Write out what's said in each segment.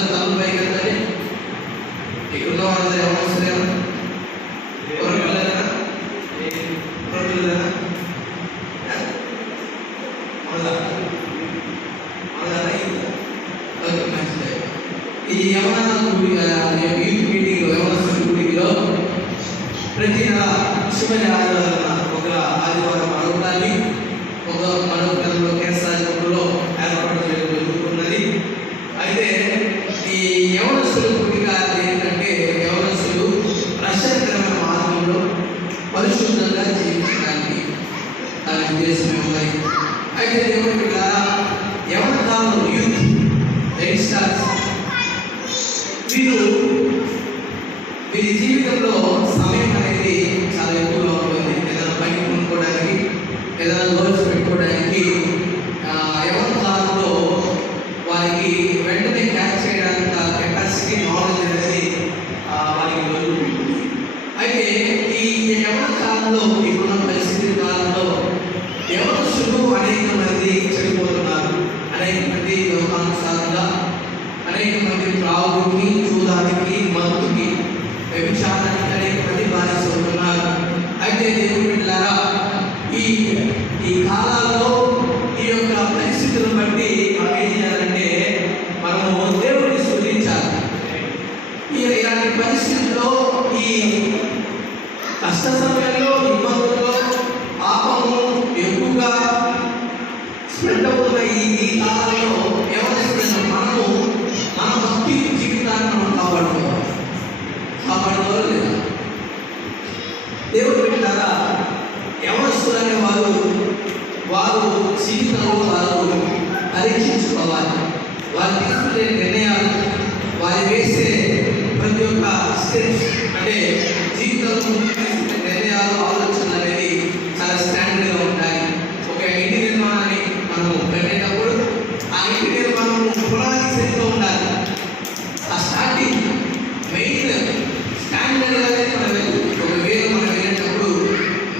అందరూ తల పైకి వెళ్తాయి. ఇక్కడ వాళ్ళందరూ ఎవరు వస్తలేరు? ఈ యవన యూత్ మీటింగ్ యవనస్తుల మీటింగ్లో ప్రతి నెల శుభ్ర ఆదివారం ఒక ఆదివారం అడగడాన్ని ఒక మనోకరంలో కేంద్రంలో ఏర్పాటు చేయడం జరుగుతున్నది. అయితే ఈ యవనస్తుల గుడిగా ఏంటంటే యవనస్తులు రక్షణకరమైన మార్గంలో పరిశుద్ధంగా జీవించడానికి దాని ఉద్దేశమే ఉన్నాయి. అయితే దేవుడి యవన కాలంలో యూత్ యంగ్స్టర్స్ వీరి జీవితంలో సమయం అనేది చాలా ఎక్కువగా ఉంటుంది. ఏదైనా పని కొనుక్కోవడానికి, ఏదైనా గోల్స్ పెట్టుకోవడానికి యవన కాలంలో వారికి వెంటనే క్యాచ్ చేయడానికి కెపాసిటీ, నాలెడ్జ్ అనేది వారికి దొరుకుతుంది. అయితే ఈ యవన కాలంలో ఇప్పుడున్న పరిస్థితి కాలంలో యవనస్తులు అనేక మంది చెడిపోతున్నారు. అనేక మంది లోకానుసారంగా, అనేక మంది త్రాగుకి, చూడడానికి, మత్తుకి, వ్యభిచారానికి అనేక మంది బానిస అవుతున్నారు. అయితే దేవుని బిడ్డలారా, ఈ కాలాల్లో ఈ యొక్క పరిస్థితులను బట్టి మనం ఏం చేయాలంటే మనము దేవుడిని స్తుతించాలి. ఇలాంటి పరిస్థితుల్లో, ఈ కష్ట సమయంలో, ఇబ్బందుల్లో, పాపము ఎక్కువగా స్ప్రెడ్ అవుతున్న ఈ కాలంలో ఎవరైనా మనము మన భక్తి జీవితాన్ని మనం కాపాడుకోవాలి లేదా? దేవుడు పెట్టారా? యవనస్తులు అనే వారు జీవితంలో వారు పరీక్షించుకోవాలి. వారు తీసుకునే నిర్ణయాలు, వారు వేసే ప్రతి ఒక్క స్టెప్స్, అంటే జీవితంలో తీసుకునే నిర్ణయాలు, ఆలోచనలు అనేది చాలా స్టాండర్డ్గా ఉంటాయి. ఒక ఇంటి నిర్మాణాన్ని మనం పెట్టేటప్పుడు ఆ ఇంటి నిర్మాణం పునాది స్థితిలో ఉండాలి. ఆ స్టార్టింగ్ మెయిన్ స్టాండర్డ్గా మనం వెళ్ళాలి. ఒక వేలు మనం వెళ్ళేటప్పుడు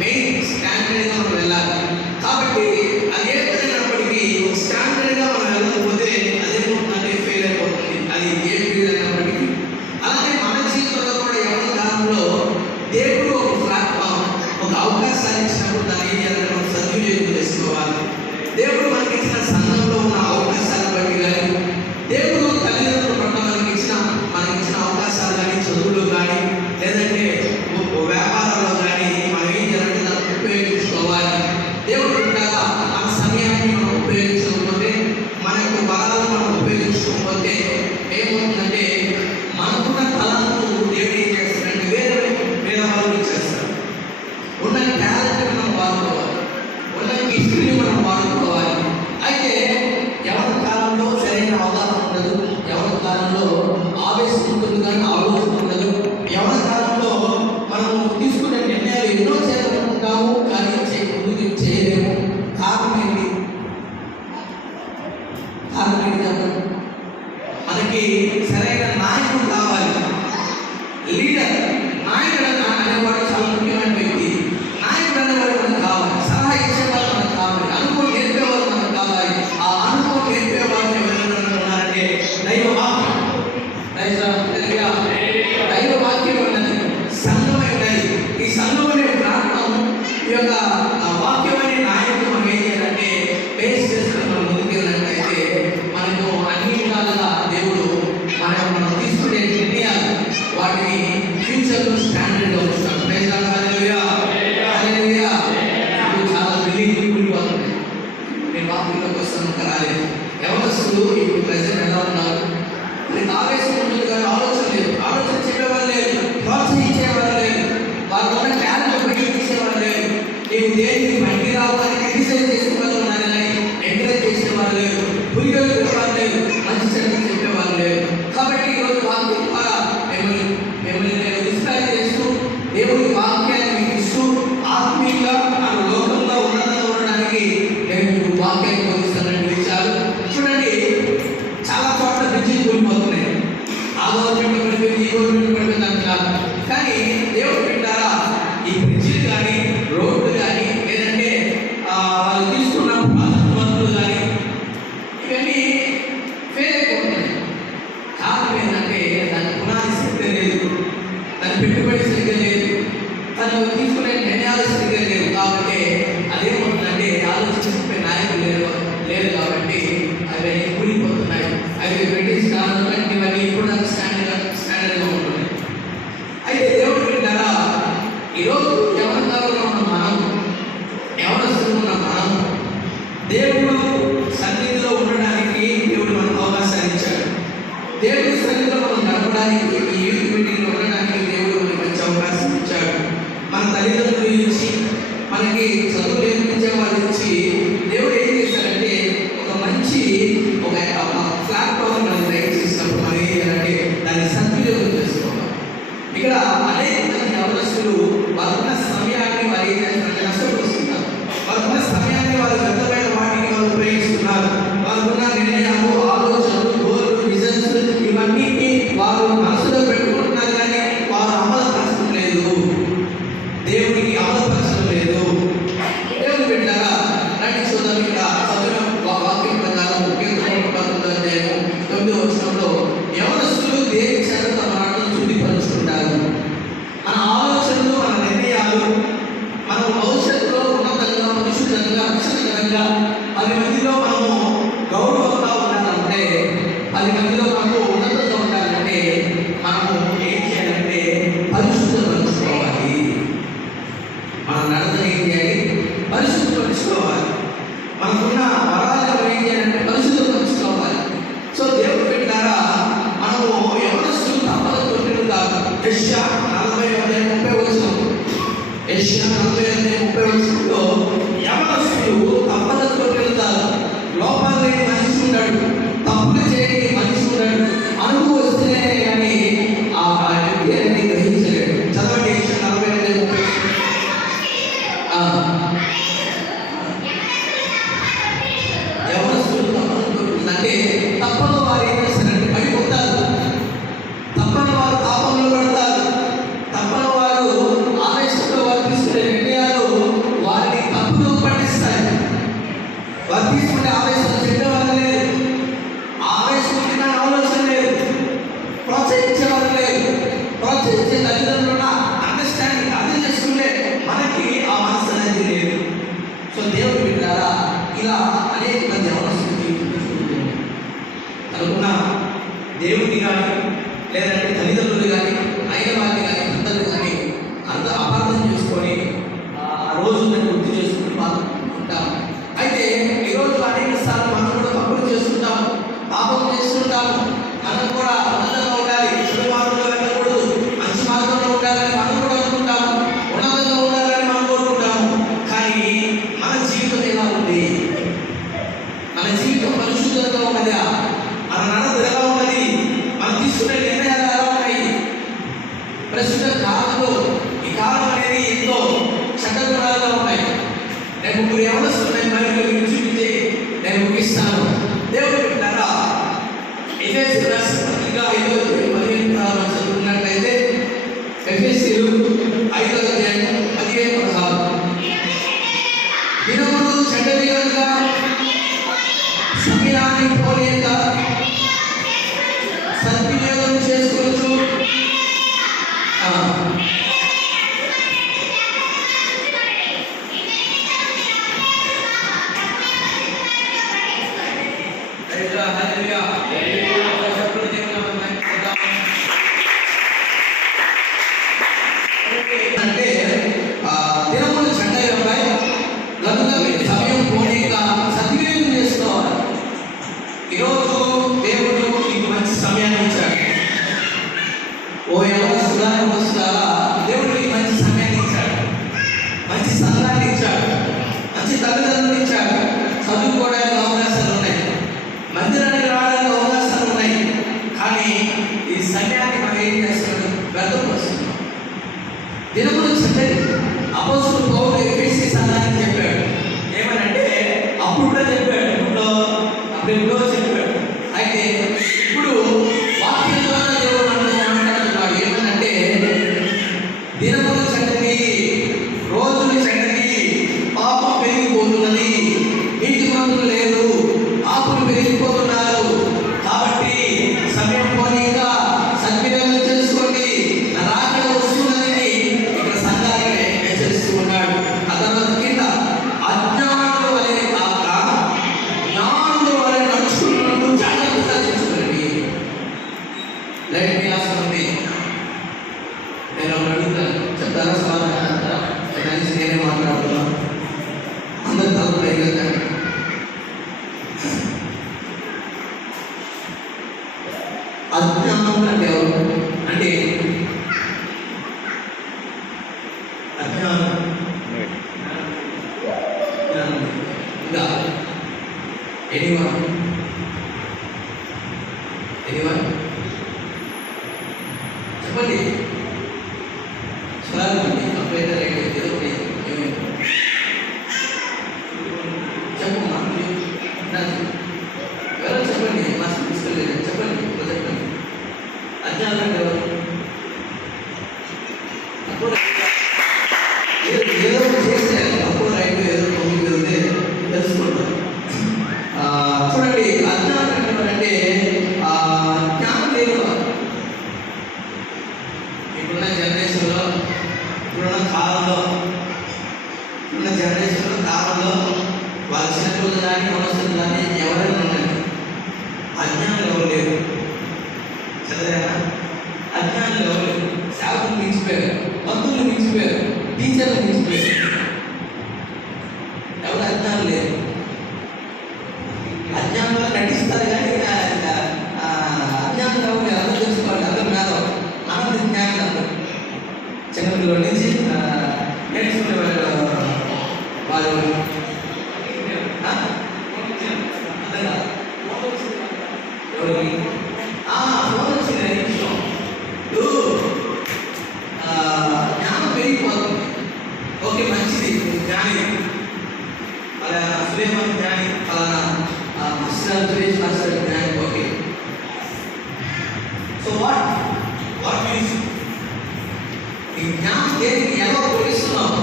మెయిన్ స్టాండర్డ్గా మనం వెళ్ళాలి. కాబట్టి అది ఏదైనప్పటికీ స్టాండర్డ్గా మనం వెళ్ళకపోతే అదేమవుతుందంటే ఫెయిల్ అయిపోతుంది. అది ఏ ఫెయిల్ అయినప్పటికీ. అలాగే మన జీవితంలో కూడా యవన కాలంలో దేవుడు ఒక ప్లాట్ఫామ్, ఒక అవకాశాన్ని ఇచ్చినప్పుడు దాన్ని ఏం చేయాలంటే మనం సద్వినియోగం చేసుకోవాలి. దేవుడు మనకి ఇచ్చిన సంఘంలో ఉన్న అవకాశాలను బట్టి కానీ, దేవుడు తల్లిదండ్రుల పట్ల మనకి ఇచ్చిన అవకాశాలు కానీ, చదువులు కానీ, లేదంటే వ్యాపారంలో కానీ మనం ఏం చేయాలంటే దాన్ని ఉపయోగించుకోవాలి. దేవుడు ఉంటాగా మన సమయాన్ని మనం ఉపయోగించకపోతే, మన యొక్క బలాలను మనం ఉపయోగించుకోకపోతే ఏమవుతుందంటే మనకున్న తలను దేవుడు ఏం చేస్తాడంటే వేరే వాళ్ళు ఇచ్చేస్తాడు. ఉన్న టాలెంట్ మనం వాడుకోవాలి, ఉన్న గిఫ్ట్ని మనం వాడుకోవాలి. అయితే యవన కాలంలో సరైన అవగాహన ఉండదు. యవన కాలంలో ఆవేశం ఉంటుంది కానీ ఆలోచన ఉండదు. యవన కాలంలో మనం తీసుకునే నిర్ణయాలు ఎన్నో చేయాలనుకుంటాము కానీ ముందుకు చేయలేము. కారణం ఏంటి చెప్పండి? మనకి సరైన నాయకుడు కావాలి. లీడర్, నాయకుడు అనేవాడు చాలా ముఖ్యమైన వ్యక్తి. నాయకుడు అనేవాడు మనకు కావాలి. సలహా ఇచ్చేవాళ్ళు మనకు కావాలి. అనుభవం నేర్పేవాళ్ళు మనకు కావాలి. ఆ అనుభవం నేర్పేవాళ్ళు ఎవరైనా ఉన్నారంటే దైవవాక్యం. దైవవాక్యం ఉన్నది, సంఘమే ఉన్నది. ఈ సంఘం అనే ప్రాంతం ఈ యొక్క వాక్యమైన నాయకుడు మనం ఏం చేయాలంటే బేస్ చేసుకుని మనం ముందుకెళ్ళినట్లయితే మనకు అన్ని విధాలుగా దేవుడు మన పెట్టుబడి సరిగ్గా లేదు, తను తీసుకునే నిర్ణయాలు సరిగ్గా లేవు. కాబట్టి అదేమవుతుందంటే ఆలోచించే నాయకులు లేదు కాబట్టి అవన్నీ కూలిపోతున్నాయి. అవి బ్రిటిష్ కాలం లాంటి ఇవన్నీ ఇప్పుడు నాకు స్టాండర్డ్గా ఉంటున్నాయి. అయితే దేవుడు వింటారా, ఈరోజు యవనకాలంలో ఉన్న మనం, యవనస్తులు ఉన్న మనం, దేవుడు సన్నిధిలో ఉండడానికి దేవుడు మనకు అవకాశాన్ని ఇచ్చాడు. దేవుడి సన్నిధిలో మనం గడపడానికి, ఈ యూత్ మీటింగ్లో ఉండడానికి దేవుడు మనకి మంచి అవకాశం ఇచ్చాడు. మన తల్లిదండ్రులు ఇచ్చి, మనకి చదువు నేర్పించే వాళ్ళు ఇచ్చి, దేవుడు ఏం చేశాడంటే ఒక మంచి ఒక ప్లాట్ఫామ్ మనకి దయచేసినప్పుడు మనం ఏం చేయాలంటే దాన్ని సద్వినియోగం చేసుకోవాలి. ఇక్కడ అనేక మంది యవనస్తులు వాళ్ళకున్న సమయాన్ని వారు ఏం చేస్తారంటే నష్టపరుస్తున్నారు. వాళ్ళకున్న సమయాన్ని వారు వ్యర్థమైన వాటికి వాళ్ళు ఉపయోగిస్తున్నారు. వాళ్ళకున్న నిర్ణయాలు, ఆలోచనలు, గోల్లు, విజన్స్ ఇవన్నిటిని వారు మనసులో పెట్టుకుంటున్నారు, కానీ వారు అమలుపరచడం లేదు, దేవుడికి అమలుపరచడం లేదు. దేవుడు పెట్టారా రండి చూద్దాం. ఇక్కడ చదివిన వాక్యం ప్రకారం 9వ వచనంలో యవనస్తులు దేవుని చేత తమ మాటలు శుద్ధిపరుచుకుంటారు. మన ఆలోచనలు, మన నిర్ణయాలు, మన భవిష్యత్తులో ఉన్నతంగా, పరిశుద్ధంగా, రక్షణకరంగా 10 మందిలో మనము గౌరవంగా ఉండాలంటే, 10 మందిలో మనము ఉన్నతంగా ఉండాలంటే మనము ఏం చేయాలంటే పరిశుద్ధపరుచుకోవాలి. మన నడతను ఏం చేయాలి? పరిశుద్ధపరుచుకోవాలి. మనకున్న వరాలను ఏం చేయాలంటే పరిశుద్ధపరుచుకోవాలి. సో దేవుడు పెట్టారా, మనము యవనస్తులు తప్పల తొట్టిలు కాదు. యెషయా 40:30 వచనం, యెషయా 40:30 వచనంలో యవనస్తులు తప్పల తొట్టిలు కాదు. లోపాలు లేని మనిషి ఉన్నాడు, తప్పులు చేయని మనిషి ఉన్నాడు, అనుభవం వస్తేనే కానీ ఆ వ్యక్తి అనేది గ్రహించలేడు. చదవండి యెషయా 40:30. యవనస్తులు తప్పల తొట్టిలు అంటే తప్పల వారు ఏం చేస్తారంటే పడిపోతారు, తప్పల వారు పాపంలో పడతారు, తప్పల వారు ఆవేశంలో వారు తీసుకునే నిర్ణయాలు వారిని తప్పులు పట్టిస్తాయి. వారు తీసుకునే ఆవేశం చెప్పేవారు లేదు, ఆవేశం ఆలోచన లేదు, ప్రోత్సహించేవారు లేదు, ప్రోత్సహించే తల్లిదండ్రుల అండర్స్టాండింగ్ అర్థం చేసుకుంటే మనకి ఆ మనసు అనేది లేదు. సో దేవుడు వింటారా, ఇలా అనేక మంది యవనస్తులు అనుకున్న దేవుడిని కానీ లేదంటే తల్లిదండ్రులు కానీ అయిన వారిని కానీ పెద్దలు కానీ అంత అపార్థం చేసుకొని ఆ రోజు నేను గుర్తు చేసుకుని ఉంటాం. అయితే ఈరోజు అనేక సార్లు మనం కూడా తప్పులు చేస్తుంటాము, పాపం చేస్తుంటాము. మనం కూడా ఉన్నతంగా ఉండాలి, చెడు మార్గంలో వెళ్ళకూడదు, మంచి మార్గంలో ఉండాలని మనం కూడా అనుకుంటాము, ఉన్నతంగా ఉండాలని మనం కోరుకుంటాము. కానీ మన జీవితం ఎలా ఉంది? మన జీవితం పరిశుద్ధంగా ఉన్నదా? మన నడత ఎలా ఉన్నది? మనం తీసుకునే నిర్ణయాలు ఎలా ఉన్నాయి? ప్రస్తుత కాలంలో ఈ కాలం అనేది ఎంతో చట్టగుణాలుగా ఉన్నాయి. నేను 3 యవనస్తులు బైబిల్లో చూపించి నేను ముగిస్తాను. దేవుడు పెట్టారా, ఎఫెసీ రాసిన పత్రిక 5:15 చదువుకున్నట్లయితే ఎఫెసీయులు 5:15-16 దినములు చెడ్డవి కనుక సమయాన్ని పోలేక సద్వినియోగం చేసుకోవచ్చు. అంటే దినములు చెడ్డవి కనుక సమయం పోలేక సద్వినియోగం చేసుకోవాలి. ఈరోజు దేవుడు నీకు మంచి సమయాన్ని ఇచ్చాడు. ఓ యవనస్తులా, దేవుడు నీకు మంచి సమయాన్ని ఇచ్చాడు, మంచి సంఘాన్ని ఇచ్చాడు, మంచి తల్లిదండ్రులు ఇచ్చాడు, చదువుకోవడానికి అవకాశాలు ఉన్నాయి, మందిరానికి రావడానికి అవకాశాలు ఉన్నాయి. కానీ ఈ సమయాన్ని మనం ఏం చేస్తున్నాం? వ్యర్థపరుస్తున్నాం. దినములు చెడ్డది. అపోస్తలుడు పౌలు ఎఫెసీ సంఘానికి చెప్పాడు. ఏమనంటే అప్పుడు కూడా చెప్పాడు, అప్పుడు చెప్పాడు. అయితే ఇప్పుడు వాక్యం ద్వారా దేవుడు మనతో మాట్లాడుతున్నాడు. ఏమనంటే దినములు చెడ్డది, రోజులు చెడ్డది, పాపం పెరిగిపోతున్నది, నీతిమంతులు లేదు, పాపులు పెరిగిపోతున్నారు. కాబట్టి సమయం పోనీగా సద్వినియోగం చేసుకోండి, నా రాకడ వస్తున్నది. అజ్ఞానం అంటే ఎవరు అంటే అజ్ఞానం ఇంకా ఎనీవన్ చెప్పండి. స్వరాలండి అప్పుడైతే రైట్ ఏదో చెప్పమ్మా ఎవరో చెప్పండి. మా తీసుకెళ్ళలేదు చెప్పండి. చెప్పండి అజ్ఞానం అంటే ఎవరు? అప్పుడు ఏదో చేస్తే అప్పుడు రైట్ ఏదో తొమ్మిది వెళ్తే తెలుసుకుంటారు. చూడండి అజ్ఞానం అంటే ఎవరంటే జ్ఞానం లేని వారు. ఇప్పుడున్న జనరేషన్లో కాలంలో వాళ్ళ చిన్నపిల్లలు కానీ మనసులు కానీ ఎవరైనా ఉన్నాయి. అజ్ఞానులు ఎవరు లేరు. చదివారా? అజ్ఞానులు ఎవరు లేరు. సేవకులు మించిపోయారు, మంత్రులు మించిపోయారు, టీచర్లు మించిపోయారు. ఎవరు అజ్ఞానులు లేరు. అజ్ఞానంలో నటిస్తారు కానీ అజ్ఞానం ఎవరు అందరూ తెలుసుకోవాలి. అందరూ మేధం ఆనంద జ్ఞానం అందరూ చిన్నపిల్లల నుంచి నేర్చుకునేవారు. వారు ఎవరికి ఫోన్ వచ్చింది విషయం జ్ఞానం పెరిగిపోతుంది. ఓకే మంచిది జ్ఞాని అలా సులేమాన్ జ్ఞాని అలా సురేష్ మాస్టర్ జ్ఞాని. ఓకే సో వాట్ మీన్స్ నీ జ్ఞానం దేనికి ఎలా ఉపయోగిస్తున్నావు?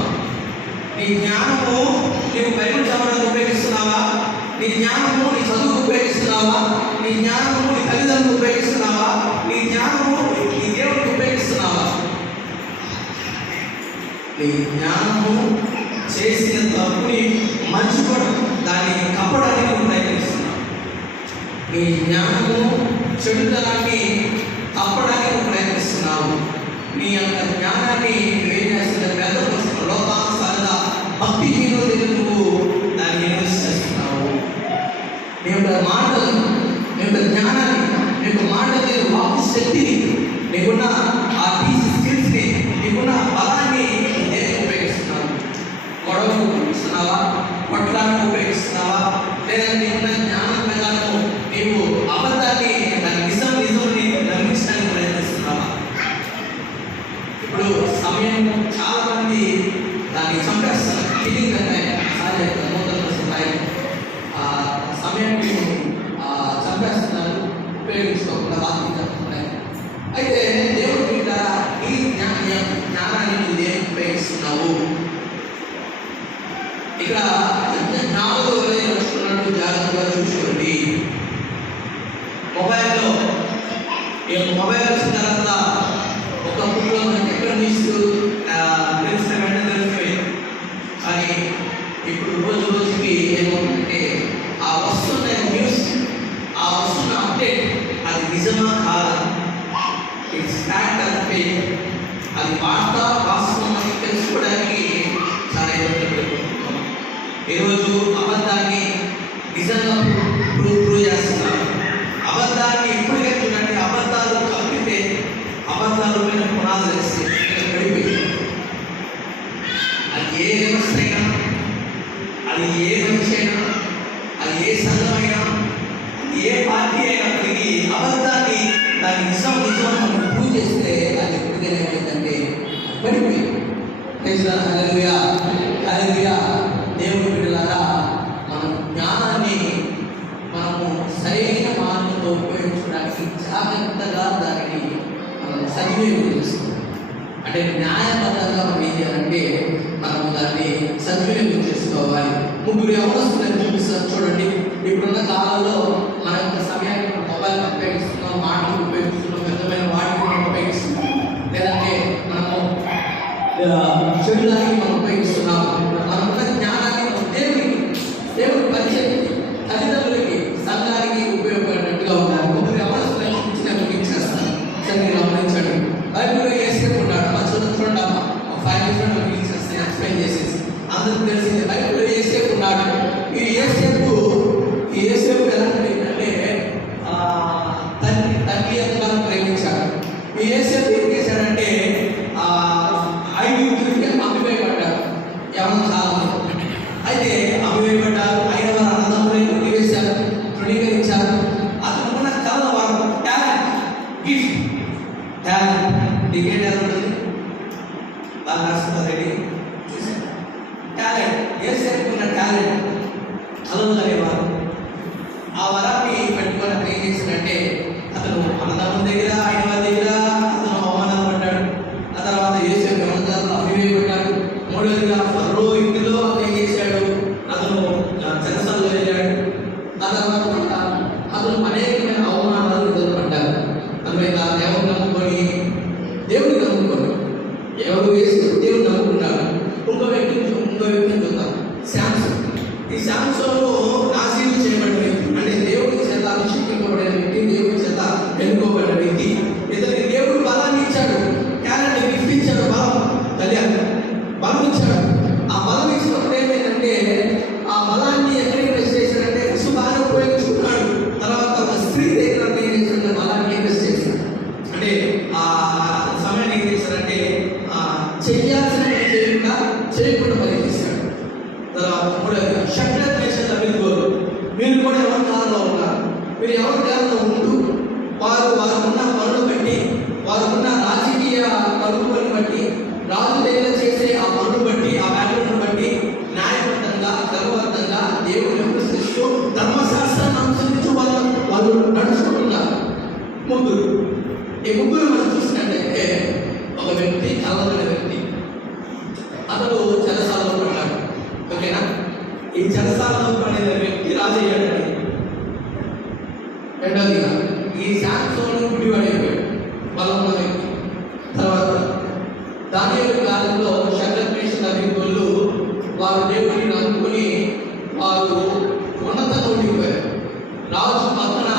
నీ జ్ఞానము నీవు బైబిల్ చదవడానికి ఉపయోగిస్తున్నావా? నీ జ్ఞానము నీ చదువుకు ఉపయోగిస్తున్నావా? నీ జ్ఞానము నీ తల్లిదండ్రులకు ఉపయోగిస్తున్నావా? నీ జ్ఞానము నీ దేవుడికి ఉపయోగిస్తున్నావా? నీ జ్ఞానము చేసిన తప్పుని మర్చిపోవడం, దాన్ని కప్పడానికి ప్రయత్నిస్తున్నావు. నీ జ్ఞానము చెడుతనాన్ని కప్పడానికి ప్రయత్నిస్తున్నావు. నీ యొక్క జ్ఞానాన్ని ఏం చేస్తున్న పెద్ద లోకానుసారంగా భక్తిహీనులు నువ్వు దాన్ని విమర్శిస్తున్నావు. నీ యొక్క మాటలు, నీ యొక్క జ్ఞానాన్ని, నీ యొక్క మాటలు, వాక్ శక్తిని, నీకున్న ఆ టీచ్ స్కిల్స్ని, నీకున్న బలాన్ని నేను ఉపయోగిస్తున్నావు. గొడవకు ఉపయోగిస్తున్నావా? కొట్టడానికి ఉపయోగిస్తున్నావా? లేదా నీకున్న జ్ఞానం ప్రకారము నీవు అబద్ధాన్ని నిజంని నమ్మించడానికి ప్రయత్నిస్తున్నావా? ఇప్పుడు సమయం చాలా మంది దాన్ని చంపేస్తారు. ఫీలింగ్ అంటే సమయాన్ని చంపేస్తున్నారు, ఉపయోగించుకోకుండా వాక్యం చెప్తున్నాయి. అయితే దేవుడు బిడ్డ ఈ జ్ఞానాన్ని నేను ఉపయోగిస్తున్నావు. ఇక్కడ 4వ లైన్ వస్తున్నట్టు జాగ్రత్తగా చూసుకోండి. మొబైల్ వచ్చిన తర్వాత ఒకప్పుడు మనకి ఎక్కడ న్యూస్ తెలిసిన వెంటనే తెలిసిపోయింది. కానీ ఇప్పుడు రోజుకి ఏమవుతుందంటే ఆ వస్తున్న న్యూస్, ఆ వస్తున్న అప్డేట్ అది నిజమా కాదా, ఇట్స్ ఫ్యాక్ట్ అది ఫేక్, అది వార్త వాస్తవం అని తెలుసుకోవడానికి చాలా ఇబ్బంది పడుతున్నాం. ఈరోజు అబద్ధాన్ని నిజంగా ప్రూవ్ చేస్తున్నారు. అబద్ధాన్ని ఎప్పుడుగా చూడండి, అబద్ధాలు కప్పితే అబద్ధాలు పైన పునాదులు వేస్తే పడిపోయి అది ఏ వ్యవస్థ అయినా, అది ఏ మనిషి అయినా, అది ఏ సంఘమైనా, అది ఏ పార్టీ అయినప్పటికీ అబద్ధాన్ని దాన్ని నిజం మనం ప్రూవ్ చేస్తే అది ఎప్పుడుగా ఏమైందంటే పడిపోయి. దేవుడి బిడ్డలారా, మన జ్ఞానాన్ని మనము సరైన మార్గంలో ఉపయోగించడానికి జాగ్రత్తగా దానిని మనం సద్వినియోగం చేసుకోవాలి. అంటే న్యాయబద్ధంగా మనం ఏం చేయాలంటే మనము దాన్ని సద్వినియోగం చేసుకోవాలి. 3 యవనస్తులను చూపిస్తారు చూడండి. ఇప్పుడున్న కాలంలో మన యొక్క సమయాన్ని మొబైల్ ఉపయోగిస్తున్నాం, మాటలు ఉపయోగిస్తున్నాం, పెద్దమైన వాటిని ఉపయోగిస్తున్నాం, లేదంటే మనము చెడుదానికి మనం ఉపయోగిస్తున్నాము. మనకున్న జ్ఞానాన్ని మనం దేవుడి పరిచయం, తల్లిదండ్రులకి, సంఘానికి ఉపయోగపడినట్టుగా ఉండాలి. 3 యవనస్తులను చూపించి ముగించేస్తాను. సరే గమనించండి. బైబిల్లో యేసేపు ఉన్నాడు. మా చూడండి అమ్మ 5 నిమిషాలు ముగించేస్తాను ఎక్స్ప్లెయిన్ చేసేసి. అందరికి తెలిసింది బైబిల్లో యేసేపు ఉన్నాడు. ఈ యేసేపు ఎలాంటి అంటే తండ్రి తండ్రి ఎంతగానో ప్రేమించాడు. ఈ యేసేపు ఏం చేశాడంటే 5 యూదులకి అమ్మివేయబడ్డాడు. ఎవరు కావాలి అయితే అమ్మివేయబడ్డారు. అయిన వారు అన్నదమ్ములను కొట్టివేశారు, తృణీకరించారు. అతను ఉన్న కళ వారు టాలెంట్, గిఫ్ట్, టాలెంట్ డికేట్ ఉంటుంది బాగా రాస్తున్నారండి. చూసారు టాలెంట్, యేసేపు ఉన్న టాలెంట్ కళలు అనేవారు. ఆ వరాన్ని పెట్టుకొని అతను ఏం చేశాడంటే అతను అన్నదమ్ముల దగ్గర ఆయన వారి దగ్గర అతను అవమానాలు పడ్డాడు. ఆ తర్వాత యేసేపు అన్నదాతలు అమ్మివేయబడ్డాడు. మూడవదిగా ఫరో ఇంటిలో అతను ఏం చేశాడు, అతను చెరసాలలో వెళ్ళాడు. ఆ తర్వాత అతను అనేకమైన అవమానాలు ఎదుర్కొంటారు. అందువల్ల ఎవరు నమ్ముకొని దేవుడిని నమ్ముకొని ఎవరు వేసి దేవుడు నమ్ముకున్నాడు. ఇంకో వ్యక్తిని చూద్దాం, శాంసన్. ఈ శాంసన్ను నాశనం చేయబడిన వ్యక్తి, అంటే దేవుడి చేత అభిషేకింపబడిన వ్యక్తి, దేవుడి చేత ఎన్నుకోబడిన వ్యక్తి. ఇతనికి దేవుడు బలాన్ని ఇచ్చాడు, టాలెంట్ గిఫ్ట్ ఇచ్చాడు, బలం ఇచ్చాడు. ఆ బలం ఇచ్చినప్పుడు ఏమైందంటే ఆ బలాన్ని ఎక్కడికి ఇన్వెస్ట్ చేశాడంటే బాగా ఉపయోగించుకున్నాడు. తర్వాత ఒక స్త్రీ దగ్గర ఏం చేశాడంటే బలాన్ని ఇన్వెస్ట్ చేశాడు. అంటే ఆ సమయాన్ని ఏం చేశాడంటే చెయ్యాల్సిన చేయకుండా పని చేశాడు. తర్వాత మూడవదిగా షడ్రక్ మేషక్ అబేద్నెగో, మీరు కూడా ఎవరి కాలంలో ఉన్నారు. మీరు ఎవరి కాలంలో ఉంటూ వారుకున్న పనులు బట్టి, వారుకున్న రాజకీయ పలుకుబడిని బట్టి, రాజు దగ్గర చేసే ఆ పనులు బట్టి, ఆ బ్యాక్గ్రౌండ్ బట్టి న్యాయబద్ధంగా గర్వబద్ధంగా దేవుడిని ప్రశ్నిస్తూ ధర్మశాస్త్రాన్ని అనుసరించి వాళ్ళు నడుచుకుంటున్నారు. ఈ ముగ్గురు మనం చూసినట్టయితే ఒక వ్యక్తి కలవని వ్యక్తి, అతడు చెరసాలలో పడ్డాడు. ఓకేనా? ఈ చెరసాలలో పడిన వ్యక్తి రాజు అయ్యాడండి. రెండవదిగా ఈ శాంసోను గుడివాడైపోయాడు, బలం ఉన్న వ్యక్తి. తర్వాత దానియేలు కాలంలో షడ్రక్ మేషక్ అబేద్నెగోలు వారు దేవుడిని నమ్ముకుని వారు ఉన్నతంగా ఉండిపోయారు. రాజు పక్కన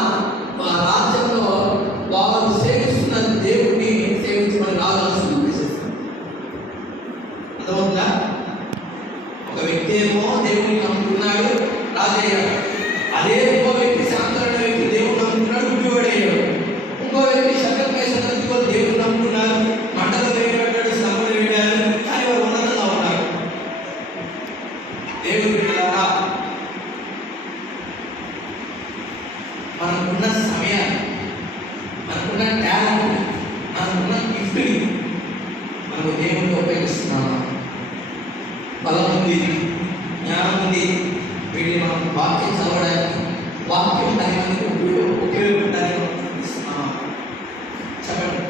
రాజ్యంలో వారు సేవిస్తున్న దేవుడిని సేవించమని రాజు ఆలోచన చేసేస్తారు. అర్థమవుతుందా? ఒక వ్యక్తి ఏమో దేవుడిని నమ్ముకున్నాడు, రాజు అయ్యాడు. అదే ఇంకో వ్యక్తి శాంతమైన వ్యక్తి దేవుడిని నమ్ముకున్నాడు, గుడ్డివాడయ్యాడు. ఇంకో వ్యక్తి షడ్రక్ మేషక్ అబేద్నెగోలు దేవుడిని నమ్ముకున్నారు, మంటలు వేయబడ్డాడు, శ్రమలు వేయడారు, కానీ వారు ఉన్నతంగా ఉన్నారు. దేవుడి బిడ్డలారా, మనకున్న సమయాన్ని, మనకున్న టాలెంట్, మనకున్న గిఫ్ట్ని మనకు దేవుడిని ఉపయోగిస్తున్నామా? బలం ఉంది, జ్ఞానం ఉంది, వీటిని మనం వాక్యం చదవడానికి, వాక్యం 10 మందికి ఉపయోగపడడానికి ఉపయోగిస్తున్నామా? చెప్పండి.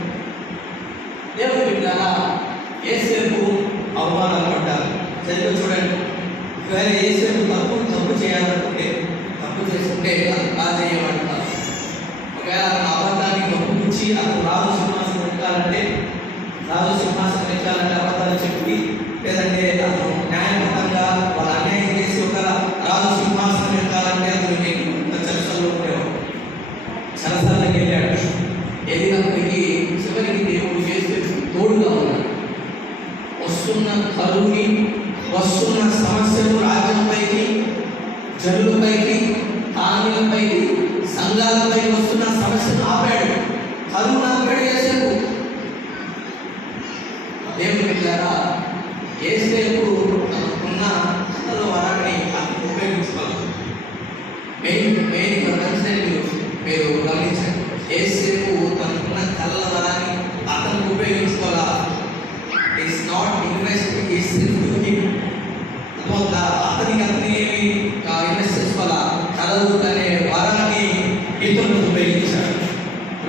దేవుడి బిడ్డలారా, యేసేపు అవమానాలు పడ్డారు. సరిగ్గా చూడండి. ఒకవేళ యేసేపు తప్పు చేయాలనుకుంటే, తప్పు చేసుకుంటే అది రాజు అయ్యేవాడు కాదు. ఒకవేళ అతను అబద్ధాన్ని నొప్పించి అతను రాజు సింహాసనం ఎక్కాలంటే అబద్ధాలు చెప్పి, లేదంటే అతను న్యాయబద్ధంగా వాళ్ళు అన్యాయం చేసి ఒక రాజు సింహాసనం ఎక్కాలంటే అతను చెరసాలలో ఉండేవాడు. చెరసాలకు వెళ్ళాడు. వెళ్ళినప్పటికీ చివరికి దేవుడు యేసేపు తోడుగా ఉన్నాడు. వస్తున్న కరువుని, వస్తున్న సమస్యలు రాజ్యంపైకి, జనులపైకి, కాలనీలపైకి, సంఘాలపై వస్తున్న సమస్యను ఆపాడు. కరువును ఆపాడు యేసేపు. దేవుని బిడ్డలారా, యేసేపు తనకున్న కథల వరాన్ని అతను ఉపయోగించుకోవాలి. మెయిన్ మీరు గమనించండి. యేసేపు తనకున్న కళల వరాన్ని అతను ఉపయోగించుకోవాలా? ఇట్స్ నాట్ ఇన్వెస్టింగ్ ఇస్ అతనికి ఏమి ఇన్వెస్ట్ చేసుకోవాలా? కళలు అనే వరాన్ని ఇతరులకు ఉపయోగించాడు.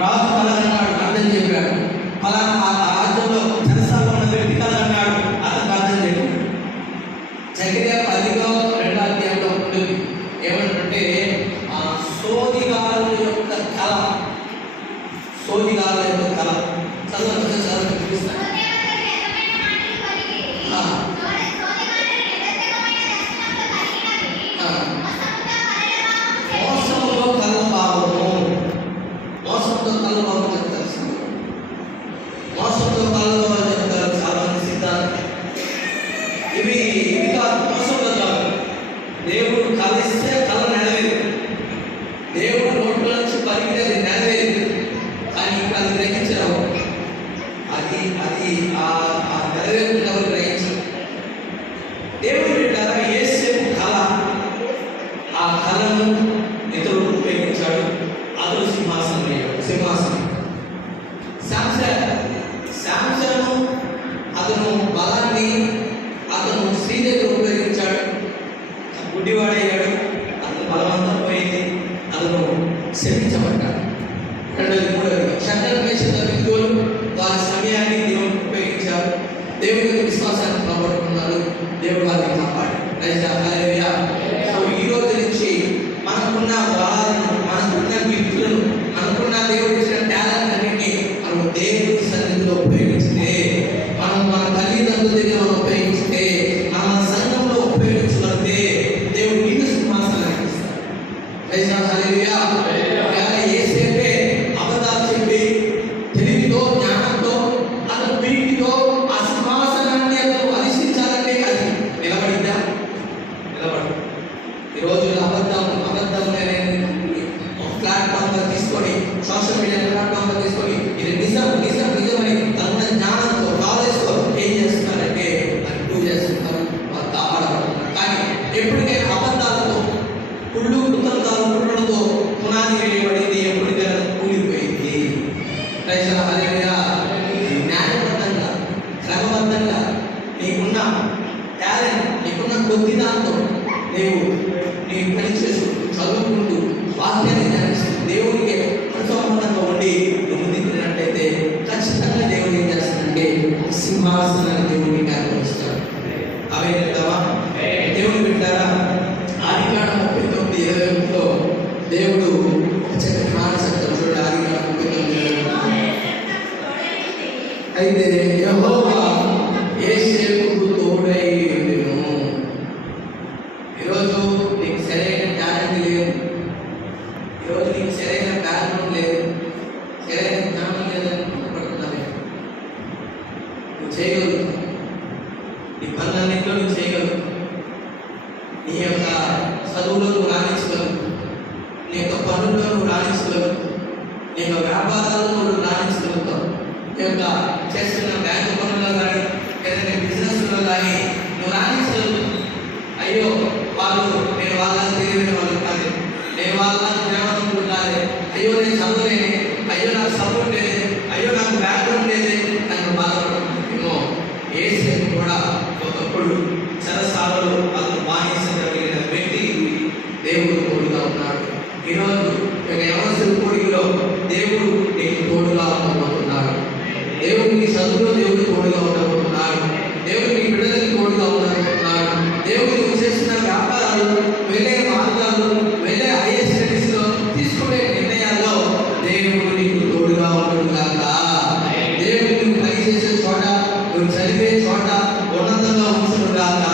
రాజు కలగన్నాడు, అర్థం చెప్పాడు. ఫలానా ఆ రాజ్యంలో చెరసాలలో ఉన్న వ్యక్తి కలగన్నాడు, అతనికి అర్థం చెప్పాడు. జకర్యా 10:2 ఉంటుంది. ఏమంటే సోదిగారుల యొక్క కళ, సోదిగారుల యొక్క కళ చదవండి చూపిస్తాను. మోసంలో కలభావము, మోసంతో కలభావం చెప్తారు. మోసంతో కలభావం చెప్తారు చాలా మంది సిద్ధాంతం. ఇవి కాదు, మోసంతో కాదు. దేవుడు కలిస్తే కళ నెరవేరు, దేవుడు నోట్ల నుంచి పలికితే అది నెరవేరు. విశ్వాసాన్ని పోగొట్టుకున్నారు. దేవుడు వారిని కాపాడు. హల్లెలూయా. సో ఈ రోజు నుంచి మనకున్న వరాలను, మనకున్న గిఫ్ట్లను, మనకున్న దేవుడు ఇచ్చిన టాలెంట్ అన్నింటినీ మనం దేవుడి సన్నిధిలో ఉపయోగిస్తే, మనం మన తల్లిదండ్రుల దగ్గర ఉపయోగిస్తే, మన సంఘంలో ఉపయోగించగలిగితే దేవుడు నిన్ను సింహాసనానికి ఇస్తాడు. హల్లెలూయా. ఏసేపే అబద్ధాలు చెప్పి తెలివితో, జ్ఞానంతో, అతను పీటితో ఆ సింహాసనాన్ని అతను అధిష్ఠించాలంటే అది నిలబడిందా? నిలబడు. ఈ రోజు అబద్ధం ప్లాట్ఫామ్గా తీసుకొని, సోషల్ మీడియా ప్లాట్ఫామ్గా తీసుకొని ఇది నిజమై తన జ్ఞానంతో, నాలెడ్జ్తో ఏం చేస్తున్నారంటే అది ప్రూవ్ చేస్తున్నారు, వాళ్ళు కాపాడబడుతున్నారు. కానీ ఎప్పటికైనా అబద్ధాలతో, కుట్రలతో పునాది వేయబడింది, ఎప్పటికైనా కూలిపోయింది. హల్లెలూయా. న్యాయబద్ధంగా, క్రమబద్ధంగా నీకున్న టాలెంట్, నీకున్న కొద్ది దాంతో నీ పని చేసుకుంటూ, చదువుకుంటూ, వాక్యాన్ని ధ్యానిస్తూ, దేవునికి అనుసంధానంగా ఉండి నువ్వు దిగినట్టయితే ఖచ్చితంగా దేవుడు ఏం చేస్తాడంటే సింహాసనాన్ని దేవుడిని ఏర్పరుస్తాడు. అవే చెప్తావా? దేవుడు వింటారా? ఆదికాండం 39:21లో దేవుడు ఒక చక్కటి మాట చెప్తాడు. చూడండి, ఆదికాండం 39:21. అయితే యెహోవా యోసేపుకు తోడై ఉండెను. ఈరోజు నీకు సరైన టాలెంట్ లేదు, ఈరోజు నీకు సరైన బ్యాక్గ్రౌండ్ లేదు, సరైన జ్ఞానం లేదని అనుకుంటున్నావే. నువ్వు చేయగలుగుతావు, నీ పనులన్నింటిలో నువ్వు చేయగలుగుతావు. నీ యొక్క చదువులో నువ్వు రాణించగలుగుతావు, నీ యొక్క పనుల్లో నువ్వు రాణించగలుగుతావు, నీ యొక్క వ్యాపారాల్లో నువ్వు రాణించగలుగుతావు, నీ యొక్క చేస్తున్న బ్యాంకు పనుల్లో కానీ, ఏదైనా బిజినెస్లో కానీ నువ్వు రాణించగలుగుతావు. అయ్యో నేను వాళ్ళ తెలియని వాళ్ళు కాదు, నేను వాళ్ళ జ్ఞానం కాదు, అయ్యో నేను చదవలేని, అయ్యో నాకు సపోర్ట్ లేదు, అయ్యో నాకు బ్యాక్గ్రౌండ్ లేదు, నాకు బాధపడుతున్నామో. యేసేపు కూడా ఒకప్పుడు చెరసాలలో అతను బానిసగలిగిన వ్యక్తి దేవుడు తోడుగా ఉన్నాడు. ఈరోజు యవనస్తుల కోడిలో దేవుడు నీకు తోడుగా ఉండబోతున్నాడు. దేవుడు నీ చదువులో దేవుడు తోడుగా ఉండబోతున్నాడు. దేవుడు నీ బిడ్డలకు తోడుగా ఉండబోతున్నాడు. దేవుడు నువ్వు చేస్తున్న వ్యాపారాలు, వెళ్ళే మార్గాలు, వెళ్ళే హైయర్ స్టడీస్లో తీసుకునే నిర్ణయాల్లో దేవుడు నీకు తోడుగా ఉంటుందాక. దేవుడు నువ్వు పనిచేసే చోట, నువ్వు చదివే చోట ఉన్నతంగా ఉంచుగాక.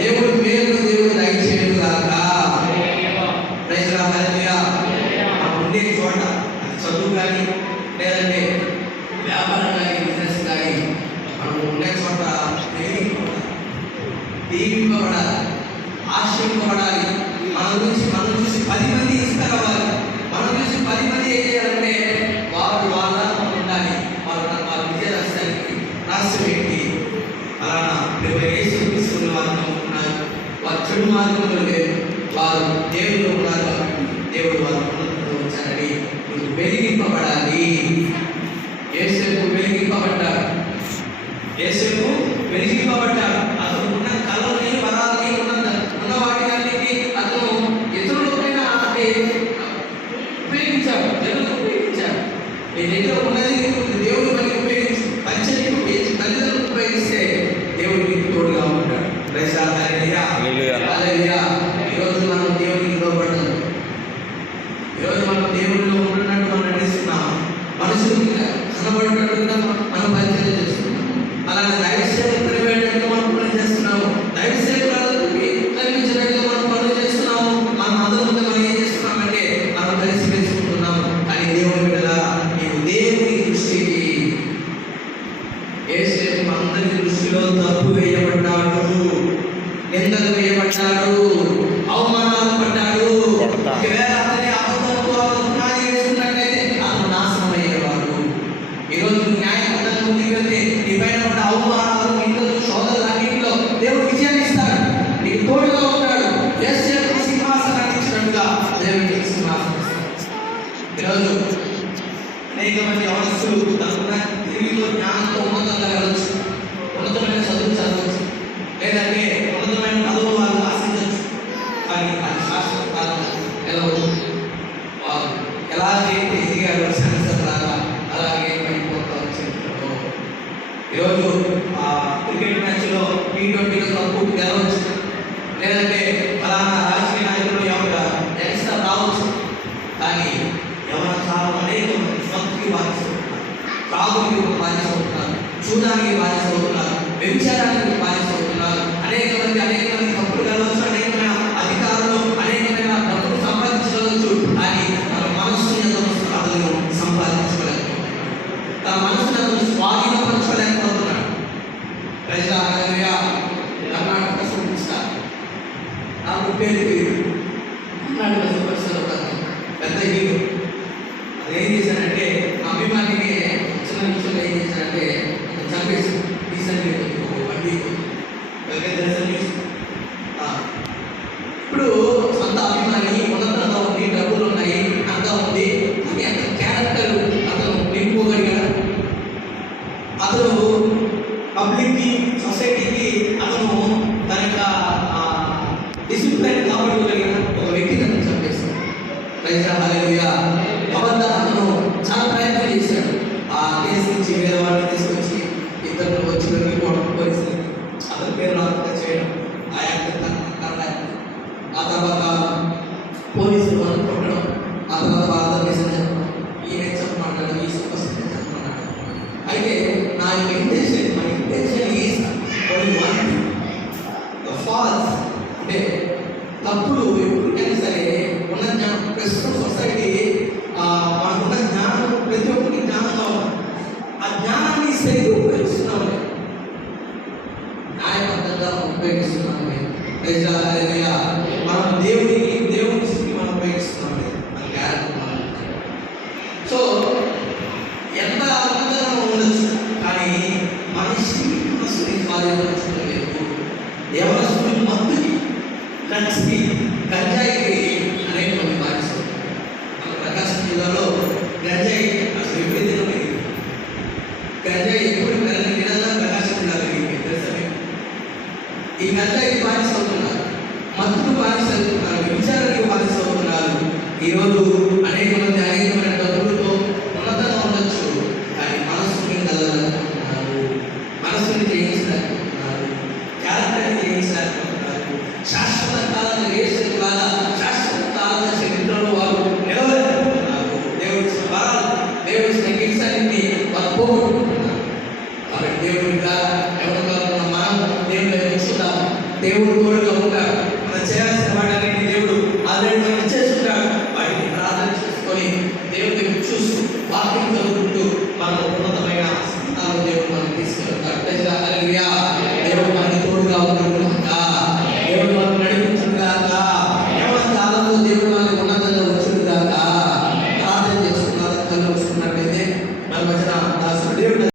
దేవుడు మేలు దేవుడు దయచేయుగాక. హల్లెలూయా. మనం ఉండే చోట చదువు కానీ, లేదంటే వ్యాపారం కానీ, బిజినెస్ కానీ, మనం ఉండే చోట దీవింపబడాలి, ఆశ్రయింపబడాలి. మనం చూసి 10 మంది ఇన్స్పైర్ అవ్వాలి. మనం చూసి 10 మంది ఏం చేయాలంటే వాళ్ళ ఉండాలి, వాళ్ళ విజయ రహస్యం ఏంటి? అలా యేసుక్రీస్తుని వారు నమ్ముకున్నారు, వారు చెడు మార్గంలో లేరు, వారు దేవుళ్ళు ఉన్నారు కాబట్టి దేవుడు వారు వచ్చారని నువ్వు వెలిగింపబడాలి. యేసేపు వెలిగింపబడ్డాడు. యేసేపు వెలిగింపబడ్డాడు. అతను ఉన్న కళని, వరాలని, ఉన్న వాటిని అతను ఇతరులపైన ఉపయోగించాడు, జనులకు ఉపయోగించాడు. నీ దగ్గర ఉన్నది దేవుడు మనకి ఉపయోగించి, పంచనికి ఉపయోగించి, తల్లిదండ్రులకు ఉపయోగిస్తే దేవుడు నీకు తోడుగా ఉంటాడు. హల్లెలూయా. ఈరోజు మనం దేవునికి లోబడ్డాం. ఈరోజు మనం దేవుడిలో ఉన్నట్టు మనం నడిస్తున్నాం. మనుషులు కనబడినట్టుగా మనం పరిచయం చేస్తున్నాం. అలాగే దైవసేవలు ప్రైవేట్గా మనం పనులు చేస్తున్నాము. దైవసేవలకి కనిపించినట్టుగా మనం పనులు చేస్తున్నాము. మనం అందరి ముందు మనం ఏం చేస్తున్నామంటే మనం కలిసి పెంచుకుంటున్నాము. కానీ దేవుని బిడ్డలా నీవు దేవుని దృష్టికి, యేసేపు అందరి దృష్టిలో తప్పు వేయబడ్డాడు, నిందలు వేయబడ్డాడు, అవమానాలు పడ్డాడు. ఒకవేళ అతని అబద్ధంతో పునాది వేసుకున్నట్లయితే అతను నాశనం అయ్యేవాడు. ఈరోజు న్యాయపద్ధతి ముందుకు వెళ్తే నీ పైన ఉన్న అవమానాలు, నిందలు, శోధనలు అన్నింటిలో దేవుడు విజయాన్ని ఇస్తాడు, నీకు తోడుగా ఉంటాడు. యేసేపు సింహాసనాన్ని ఇచ్చినట్టుగా దేవుడికి సింహాసనం ఇస్తాడు. ఈరోజు అనేక మంది యవనస్తులు తనకున్న తెలివితో, జ్ఞానంతో ఉన్నతంగా వెళ్ళవచ్చు, ఉన్నతమైన చదువు చదవచ్చు, లేదంటే ఉన్నతమైన పదవులు వాళ్ళు ఆశించవచ్చు. కానీ అది శాశ్వత కాలంగా వెళ్ళవచ్చు. వారు ఎలాగైతే ఎదిగారో శాశ్వతలాగా అలాగే పడిపోతారు. ఈరోజు క్రికెట్ తాగుడికి బానిస అవుతున్నారు, చూడడానికి బానిస అవుతున్నారు, వ్యభిచారానికి బానిస అవుతున్నారు. అనేక మంది తప్పులు కలవచ్చు, అనేకమైన అధికారులు అనేకమైన డబ్బులు సంపాదించవచ్చు. కానీ తన మనస్సుని అతను సంపాదించుకోలేకపోతున్నాడు, తన మనసుని అతను స్వాధీనపరచుకోలేకపోతున్నాడు. హల్లెలూయా. కర్ణాటక సూపర్ స్టార్, నాకు పేరు కర్ణాటక సూపర్ స్టార్ ఒక పెద్ద హీరో. ఏం చేశారంటే అభిమానిని చిన్న విషయంలో ఏం చేశారంటే చంపేసి రీసెంట్లీ బండి. ఇప్పుడు సొంత అభిమాని ఉన్నతంగా ఉంది, డబ్బులు ఉన్నాయి, అంతా ఉంది, కానీ అతని క్యారెక్టర్ అతను నింపుకోగలిగాడు. అతను పబ్లిక్కి, సొసైటీకి అతను తన యొక్క డిసిప్లైన్ కాపాడుకోగలిగిన ఒక వ్యక్తిని అతను చంపేశాడు. హల్లెలూయా. అతను చాలా ప్రయత్నం చేశాడు. ఆ కేసు నుంచి వేరే వాళ్ళని తీసుకొచ్చి ఇద్దరు వచ్చి వెళ్ళిపోవడం, పరిస్థితి అతని పేరు రాకుండా చేయడం, ఆ యాక్టర్ ఆ తర్వాత పోలీసులు మనం కొట్టడం, ఆ తర్వాత భారతదేశం చెప్పడం, ఈయన చెప్పమన్నాడు, ఈ సూపర్ స్టార్ చెప్పమన్నాడు. అయితే నా యొక్క ఇంటెన్షన్, మన intention is only one thing, the false. అంటే తప్పుడు ఎప్పటికైనా సరే ఉన్న జ్ఞానం, ప్రస్తుతం సొసైటీ మనకున్న జ్ఞానం ప్రతి ఒక్కరికి జ్ఞానం కావాలి. ఆ జ్ఞానాన్ని సరిగ్గా ఉపయోగిస్తున్నామని, న్యాయబద్ధంగా ఉపయోగిస్తున్నామని, మనం దేవుని స్థితి మనం ఉపయోగిస్తున్నామని మన గ్యారెంటీ. సో ఎంత అద్భుతంగా ఉండొచ్చు, కానీ మనిషి మనసుని స్వాధీనపరచుకోలేదు. యవనస్తుని మత్తుకి, డ్రగ్స్కి, గంజాయికి అనేక మంది బాధిస్తారు. మన ప్రకాశం జిల్లాలో గంజాయి అసలు విపరీతంగా పెరిగింది. గంజాయి ఎప్పుడు పెరగని విధంగా ప్రకాశం జిల్లా పెరిగింది. తెలుసా? ఈ గంజాయికి బానిస అవుతున్నారు, మత్తుకు బానిస అవుతున్నారు, వ్యభిచారానికి బానిస అవుతున్నారు. ఈరోజు అనేకమైన డబ్బులతో ఉన్నతంగా ఉండొచ్చు, కానీ మనస్సుని కలగలేకపోతున్నారు, మనస్సుని జయించలేకపోతున్నారు, క్యారెక్టర్ని జయించలేకపోతున్నారు. శాశ్వత కాలంగా వేసిన కాల శాశ్వత కాలంగా చరిత్రలో వారు నిలవలేకపోతున్నారు. దేవుడి సంగీతాన్ని వారు పోగొట్టుకుంటున్నారు. కాబట్టి దేవుడిగా ఎవరిగా మనం దేవుడు చూద్దాం. దేవుడు తోడుగా